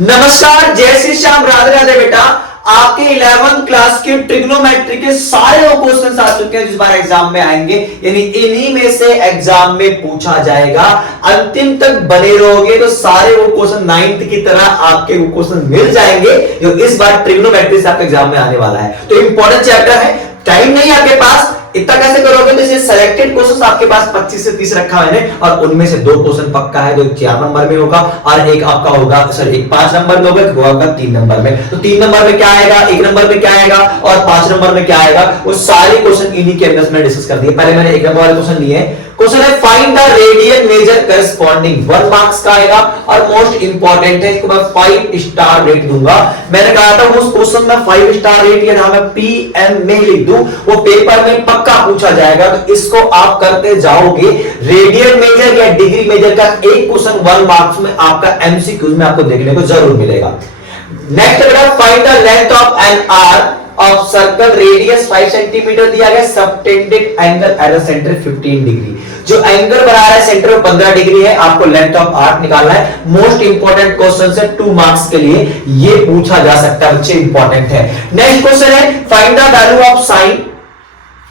नमस्कार, जय श्री श्याम, राधे राधे बेटा। आपके 11th क्लास के ट्रिग्नोमेट्री के सारे वो क्वेश्चंस आ चुके हैं जिस बार एग्जाम में आएंगे, यानी इन्हीं में से एग्जाम में पूछा जाएगा। अंतिम तक बने रहोगे तो सारे वो क्वेश्चन 9th की तरह आपके वो क्वेश्चन मिल जाएंगे जो इस बार ट्रिग्नोमेट्री से आपके एग्जाम में आने वाला है। तो इंपॉर्टेंट चैप्टर है, टाइम नहीं है आपके पास, इतना कैसे करोगे? जैसे सिलेक्टेड क्वेश्चंस आपके पास 25 से 30 रखा है और उनमें से 2 क्वेश्चन पक्का है जो 4 नंबर में होगा और एक आपका होगा एक 5 नंबर में होगा, एक होगा 3 नंबर में। तो 3 नंबर में क्या आएगा, 1 नंबर में क्या आएगा और 5 नंबर में क्या आएगा, वो सारे क्वेश्चन इन्हीं के अंदर मैंने डिस्कस कर दिए। पहले मैंने 1 नंबर वाले क्वेश्चन लिए। क्वेश्चन है find the radian major corresponding, 1 marks का आएगा और मोस्ट इंपॉर्टेंट है, इसको मैं 5 स्टार रेट दूंगा। मैंने कहा था उस क्वेश्चन में 5 स्टार रेट या मैं पीएम में लिख दूं, वो पेपर में पक्का पूछा जाएगा। तो इसको आप करते जाओगे। रेडियन मेजर या डिग्री मेजर का एक क्वेश्चन 1 मार्क्स में आपका एमसीक्यूज में आपको देखने को जरूर मिलेगा। नेक्स्ट बेटा, find the length of an arc of circle, radius 5 centimetre दिया गया, subtended angle at the centre 15 degree. जो एंगल बना रहा है सेंटर में 15 डिग्री है, आपको लेंथ ऑफ आर्क निकालना है। मोस्ट इंपॉर्टेंट क्वेश्चन है, 2 मार्क्स के लिए ये पूछा जा सकता है बच्चे, इंपॉर्टेंट है। नेक्स्ट क्वेश्चन है find the value of sine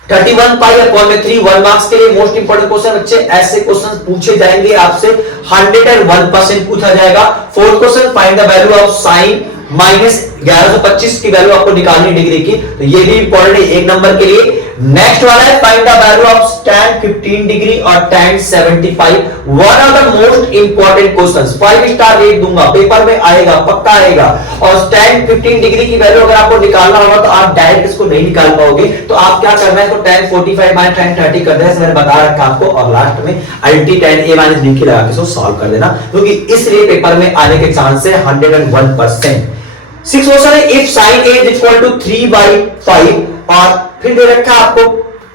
31 pi upon में 3, 1 मार्क्स के लिए मोस्ट इंपॉर्टेंट क्वेश्चन बच्चे। ऐसे क्वेश्चन पूछे जाएंगे आपसे, 101% पूछा जाएगा। Fourth question find the value of sine -1125 की वैल्यू आपको निकालनी डिग्री की, तो ये भी इंपॉर्टेंट है 1 नंबर के लिए। नेक्स्ट वाला है find the value of tan 15 degree और tan 75, one of the most important questions. 5 star rate दूंगा, पेपर में आएगा, पक्का आएगा। और tan 15 डिग्री की वैल्यू अगर आपको निकालना होगा तो आप डायरेक्ट इसको नहीं निकाल पाओगे, तो आप क्या करना है, इसको tan 45 - tan 30 कर देना, मैंने बता रखा आपको, और लास्ट में अल्टी tan a - b की लगा के इसको सॉल्व कर देना, क्योंकि इसलिए पेपर में आने के चांस है 101%। 6 क्वेश्चन है if sin a is equal to 3/5, और फिर दे रखा आपको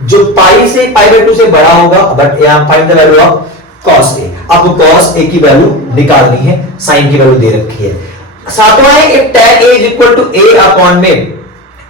जो पाई से π/2 से बड़ा होगा, बट यहां find the value of cos a, आपको cos a की वैल्यू निकालनी है, sin की वैल्यू दे रखी है। सातवां है if tan a is equal to a upon में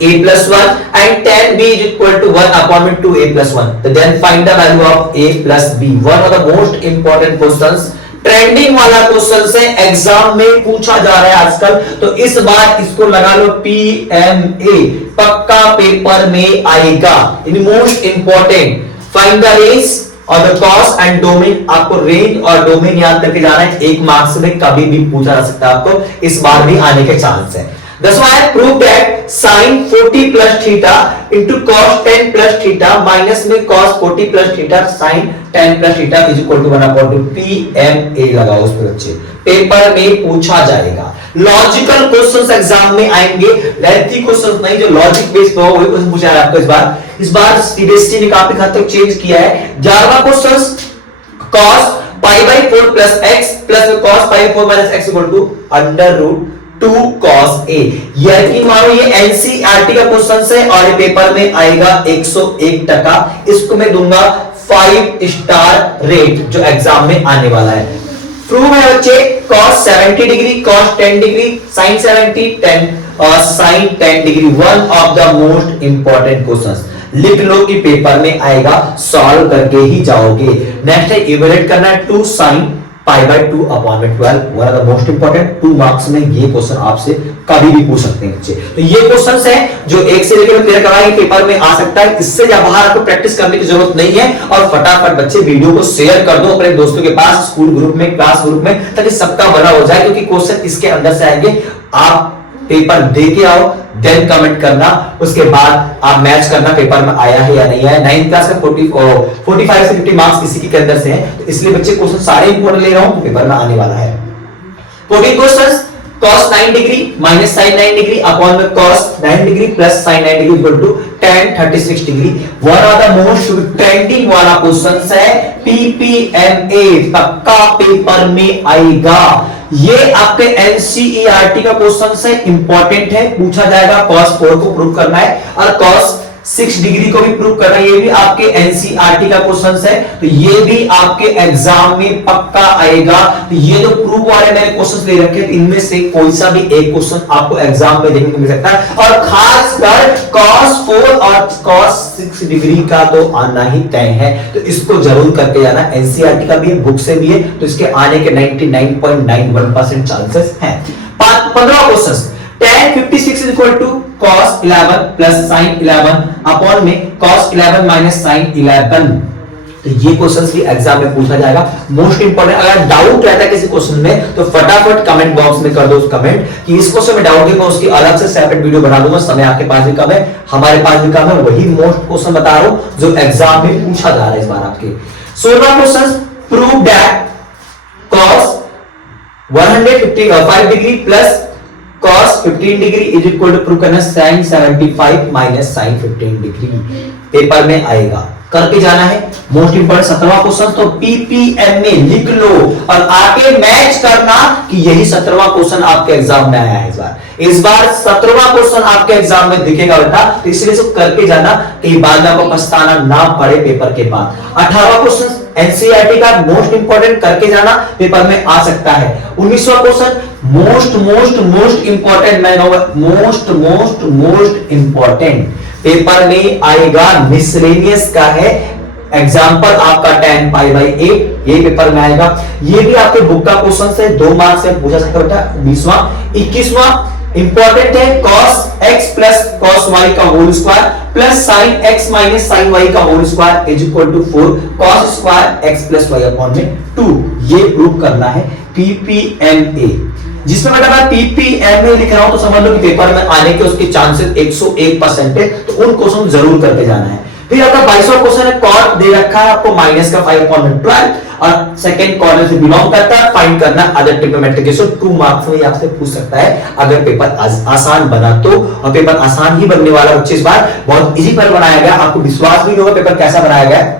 a plus 1 and tan b is equal to 1 upon में 2a plus 1, तो then find the value of a plus b, one of the most important questions, trending वाला question से exam में पूछा जा रहा है आजकल, तो इस बार इसको लगा लो PMA, पक्का पेपर में आएगा। In most important find the range और द कॉस एंड डोमेन, आपको रेंज और डोमेन याद करके जाना है, 1 मार्क्स में कभी भी पूछा जा सकता है आपको, इस बार भी आने के चांस है। 10वां है prove that sin 40 plus theta into cos 10 plus theta minus में cos 40 plus theta sin 10 plus theta is equal to 1/2 PMA लगाओ उस पे बच्चे, पेपर में पूछा जाएगा। लॉजिकल क्वेश्चंस एग्जाम में आएंगे, लेंथी क्वेश्चंस नहीं, जो लॉजिक बेस पे हो वही क्वेश्चन पूछा है आपको इस बार सीबीएसई ने काफी हद तक चेंज किया है। 11वां question cos π/4 plus x plus cos π/4 minus x equal to √2 cos a। यदि मानो ये एनसीईआरटी का क्वेश्चन है और ये पेपर में आएगा 101%, इसको मैं दूंगा 5 स्टार रेट जो एग्जाम में आने वाला है। प्रूव है बच्चे cos 70 degree, cos 10 degree, sin 70 10 और sin 10 degree, one of the most important questions. लिख लो कि पेपर में आएगा, सॉल्व करके ही जाओगे। नेक्स्ट है इवैल्यूएट करना है 2 sin π/2 अपॉन में 12, one of the most important, 2 marks में ये क्वेश्चन आपसे कभी भी पूछ सकते हैं बच्चे। तो ये क्वेश्चंस हैं जो 1 से लेकर 13 कराएंगे, पेपर में आ सकता है, इससे या बाहर आपको प्रैक्टिस करने की जरूरत नहीं है। और फटाफट बच्चे वीडियो को शेयर कर दो अपने दोस्तों के पास, स्कूल ग्रुप में, क्लास ग्रुप में, ताकि सबका भला हो जाए, क्योंकि क्वेश्चन इसके अंदर से आएंगे। आप पेपर दे के आओ, देन कमेंट करना, उसके बाद आप मैच करना पेपर में आया है या नहीं आया। 9th क्लास का 45 से 50 मार्क्स किसी के अंदर से हैं, तो इसलिए बच्चे क्वेश्चन सारे इंपॉर्टेंट ले रहा हूं, पेपर में आने वाला है। 14 questions cos 9 degree minus sin 9 degree upon में cos 9 degree plus sin 9 degree equal to tan 36 degree, one of the most trending वाला क्वेश्चंस है, PPMA, पक्का पेपर में आएगा। ये आपके एनसीईआरटी का क्वेश्चन है, इंपॉर्टेंट है, पूछा जाएगा। cos 4 को प्रूव करना है और cos 6 डिग्री को भी प्रूव करना है, ये भी आपके एनसीईआरटी का क्वेश्चन है, तो ये भी आपके एग्जाम में पक्का आएगा। तो ये जो प्रूव वाले मैंने क्वेश्चन ले रखे, इनमें से कोई सा भी एक क्वेश्चन आपको एग्जाम में देखने को मिल सकता है, और खासकर cos 4 और cos 6 डिग्री का तो आना ही तय है, तो इसको जरूर करके जाना। एनसीईआरटी का भी है, बुक से भी है, तो इसके आने के 99.91% चांसेस हैं। 15 question. tan 56 is equal to cos 11 plus sin 11 upon में cos 11 minus sin 11। तो ये क्वेश्चंस भी एग्जाम में पूछा जाएगा, मोस्ट इंपोर्टेंट। अगर डाउट रहता है किसी क्वेश्चन में तो फटाफट कमेंट बॉक्स में कर दो उस कमेंट कि इस क्वेश्चन में डाउट है, मैं उसकी अलग से सेपरेट वीडियो बना दूंगा। समय आपके पास भी कम है, हमारे पास भी कम है, वही मोस्ट क्वेश्चन बता रहा हूं जो एग्जाम में पूछा जा रहा है इस बार आपके। 16वां question, prove that cos 155 degree plus cos 15 degree is equal to prove करना sin 75 minus sin 15 degree. Paper में आएगा, करके जाना है। मोस्ट इंपोर्टेंट 17वां क्वेश्चन तो पीपीएम में लिख लो और आके मैच करना कि यही 17वां क्वेश्चन आपके एग्जाम में आया है इस बार 17वां क्वेश्चन आपके एग्जाम में दिखेगा बेटा, तो इसलिए सब करके जाना कि बाद में आपको पछताना ना पड़े पेपर के बाद। 18वां क्वेश्चन एनसीईआरटी का मोस्ट इंपोर्टेंट, करके जाना, पेपर में आ सकता है। 19वां question most most most important, मैं most most most important paper में आएगा, मिसलेनियस का है। एग्जाम्पल आपका tan पाई बाई 8 ये पेपर में आएगा। ये भी आपके बुक का क्वेश्चन से 2 मार्क्स से पूछा सकता है बेटा। 20वां 21वां इंपॉर्टेंट है, cos x plus cos y का whole square plus sin x minus sin y का whole square is equal to 4 cos square x plus y upon में 2। ये प्रूव करना है पीपीएमए, जिसमें बेटा मैं पीपीएमए लिख रहा हूं तो समझ लो कि पेपर में आने के उसके चांसेस 101% है, तो उन क्वेश्चन जरूर करके जाना है। फिर आपका 22वां क्वेश्चन है, कॉट दे रखा है आपको माइनस का 5/12 और सेकंड कॉर्नर से बिलोंग करता है, फाइंड करना अदर ट्रिग्नोमेट्रिक रेशियो। 2 मार्क्स में आपसे पूछ सकता है अगर पेपर आसान बना तो, और पेपर आसान ही बनने वाला बच्चे, इस बार बहुत इजी पेपर बनाया गया, आपको विश्वास भी नहीं होगा पेपर कैसा बनाया गया,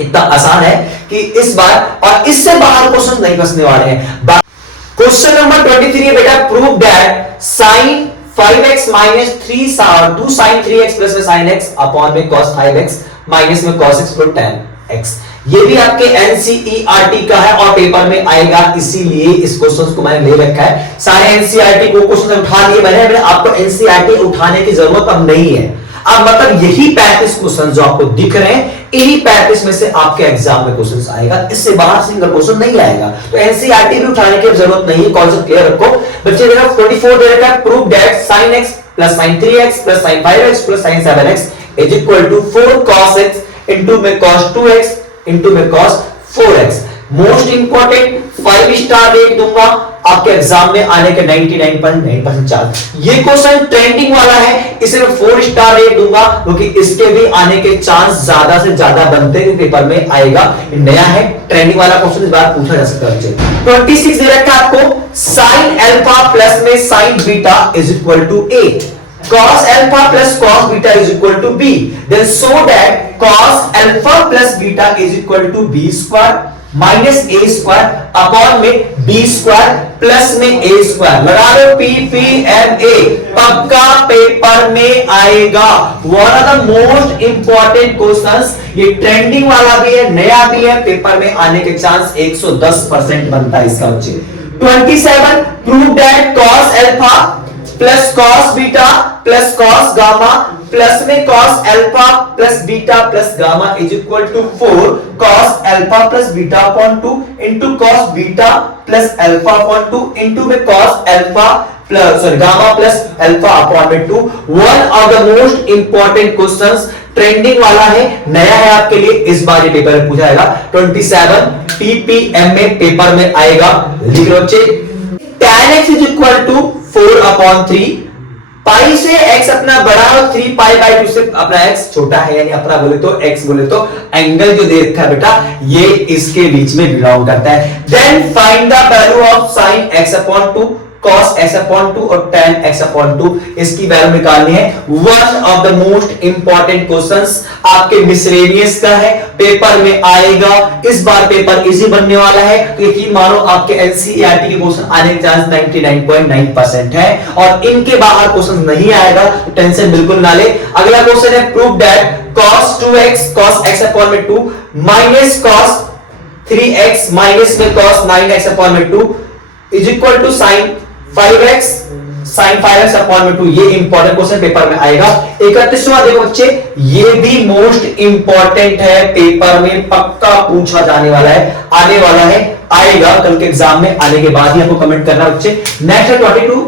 इतना आसान है कि इस बार और इससे बाहर क्वेश्चन नहीं फंसने वाले हैं। क्वेश्चन नंबर 23 है बेटा, prove that sin 5x minus 2 sin 3x plus में sin x अपॉन में cos 5x माइनस में cos x plus tan x। ये भी आपके एनसीईआरटी का है और पेपर में आएगा, इसीलिए इस क्वेश्चन को मैंने ले रखा है। सारे एनसीईआरटी को क्वेश्चन उठा लिए मैंने, आपको एनसीईआरटी उठाने की जरूरत अब नहीं है। अब मतलब यही 35 क्वेश्चन जो आपको दिख रहे हैं, इन्हीं 35 में से आपके एग्जाम में क्वेश्चन आएगा, इससे बाहर सिंगल क्वेश्चन नहीं आएगा। तो एनसीईआरटी भी उठाने की जरूरत नहीं है, कॉन्सेप्ट क्लियर रखो बच्चे। देखो 24 दे रखा है, prove that sin x plus sin 3x plus sin 5x plus sin 7x is equal to 4 cos x into में cos 2x इनटू में cos 4x। Most important 5 star rate दूंगा, आपके एग्जाम में आने के 99.9% चांस। ये क्वेश्चन ट्रेंडिंग वाला है, इसे मैं 4 स्टार रेट दूंगा क्योंकि इसके भी आने के चांस ज्यादा से ज्यादा बनते हैं, पेपर में आएगा। नया है, ट्रेंडिंग वाला क्वेश्चन इस बार पूछा जा सकता है। 26 दे रखा है आपको, sin अल्फा प्लस में sin beta is equal to 8 cos alpha plus cos beta is equal to b, then show that cos alpha plus beta is equal to b square minus a square upon में b square plus में a square. लगा लो पीपीएमए, पक्का paper में आएगा। One of the most important questions, ये trending वाला भी है, नया भी है, पेपर में आने के चांस 110% बनता है इसका बच्चे। 27 prove that cos alpha plus cos beta plus cos gamma plus में cos alpha plus beta plus gamma is equal to 4 cos alpha plus beta upon 2 into cos beta plus alpha upon 2 into में cos alpha plus gamma plus alpha upon में 2। One of the most important questions, trending वाला है, नया है आपके लिए, इस बार ये पेपर में पूछा जाएगा। 27 पीपीएम में पेपर में आएगा, लिख लो बच्चे। tan x is equal to 4 upon 3, pi से x अपना बड़ा और 3 पाई बाई 2 से अपना x छोटा है, यानी अपना बोले तो x बोले तो एंगल जो दे रखा है बेटा ये इसके बीच में बिलोंग करता है। Then find the value of sin x upon 2 cos x upon 2 और tan x अपॉन 2, इसकी वैल्यू निकालनी है। One of the most important questions आपके मिसलेनियस का है, पेपर में आएगा, इस बार पेपर इजी बनने वाला है, तो यकीन मानो आपके एनसीईआरटी के क्वेश्चन आने के चांस 99.9% है और इनके बाहर क्वेश्चन नहीं आएगा, तो टेंशन बिल्कुल ना ले। अगला क्वेश्चन है, prove that cos 2x cos x upon में 2 माइनस cos 3x माइनस में cos 9x अपॉन में 2 is equal to sin 5x sin 5x upon में 2। ये इंपॉर्टेंट क्वेश्चन पेपर में आएगा। 31वां देखो बच्चे, ये भी मोस्ट इंपॉर्टेंट है, पेपर में पक्का पूछा जाने वाला है, आने वाला है, आएगा कल के एग्जाम में, आने के बाद ही आपको कमेंट करना बच्चे। नेक्स्ट है 22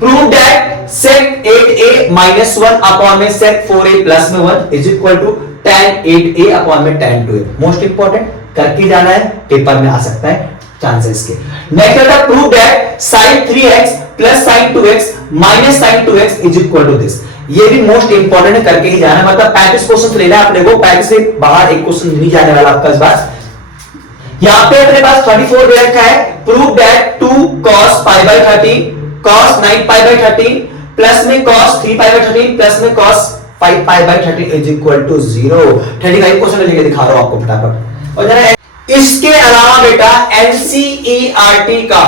prove that sec 8a minus 1 upon में सेक 4a प्लस में 1 is equal to tan 8a upon में tan 2a। मोस्ट इंपॉर्टेंट करके जाना है, पेपर में आ सकता है चांसेस के। नेक्स्ट है prove that sin 3x plus sin 2x minus sin 2x is equal to this. ये भी मोस्ट इंपॉर्टेंट है, करके ही जाना है। मतलब 35 क्वेश्चन लेना है अपने को, 35 से बाहर एक क्वेश्चन नहीं जाने वाला आपका इस बार। यहां पे अपने पास 34 दे रखा है, prove that 2 cos pi by 13 cos 9 pi by 13 plus में cos 3 pi by 13 प्लस में cos 5 pi by 13 is equal to 0। 35 question लेके दिखा रहा हूं आपको फटाफट। और जरा इसके अलावा बेटा एनसीईआरटी का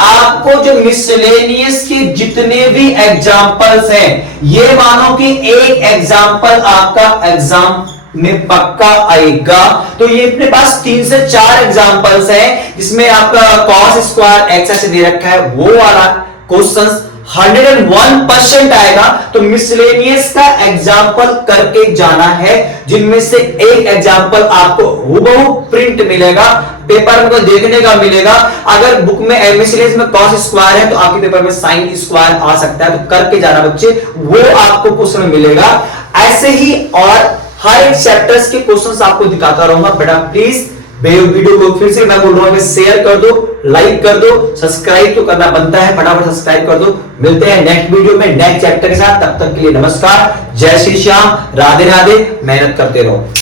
आपको जो मिसलेनियस के जितने भी एग्जाम्पल्स हैं, ये मानो कि एक एग्जाम्पल आपका एग्जाम में पक्का आएगा। तो ये अपने पास 3 से 4 एग्जांपल्स हैं जिसमें आपका cos स्क्वायर x ऐसे दे रखा है, वो वाला क्वेश्चन 101% आएगा। तो मिसलेनियस का एग्जांपल करके जाना है, जिनमें से एक एग्जांपल आपको हूबहू प्रिंट मिलेगा, पेपर में देखने का मिलेगा। अगर बुक में मिसलेनियस में cos स्क्वायर है तो आपके पेपर में sin स्क्वायर आ सकता है, तो करके जाना बच्चे, वो आपको क्वेश्चन मिलेगा। ऐसे ही और हर एक चैप्टर्स के क्वेश्चंस आपको दिखाता रहूंगा। बेटा प्लीज वीडियो को फिर से मैं बोल रहा हूं, शेयर कर दो, लाइक कर दो, सब्सक्राइब तो करना बनता है, फटाफट सब्सक्राइब कर दो। मिलते हैं नेक्स्ट वीडियो में नेक्स्ट चैप्टर के साथ, तब तक के लिए नमस्कार, जय श्री श्याम, राधे राधे, मेहनत करते रहो।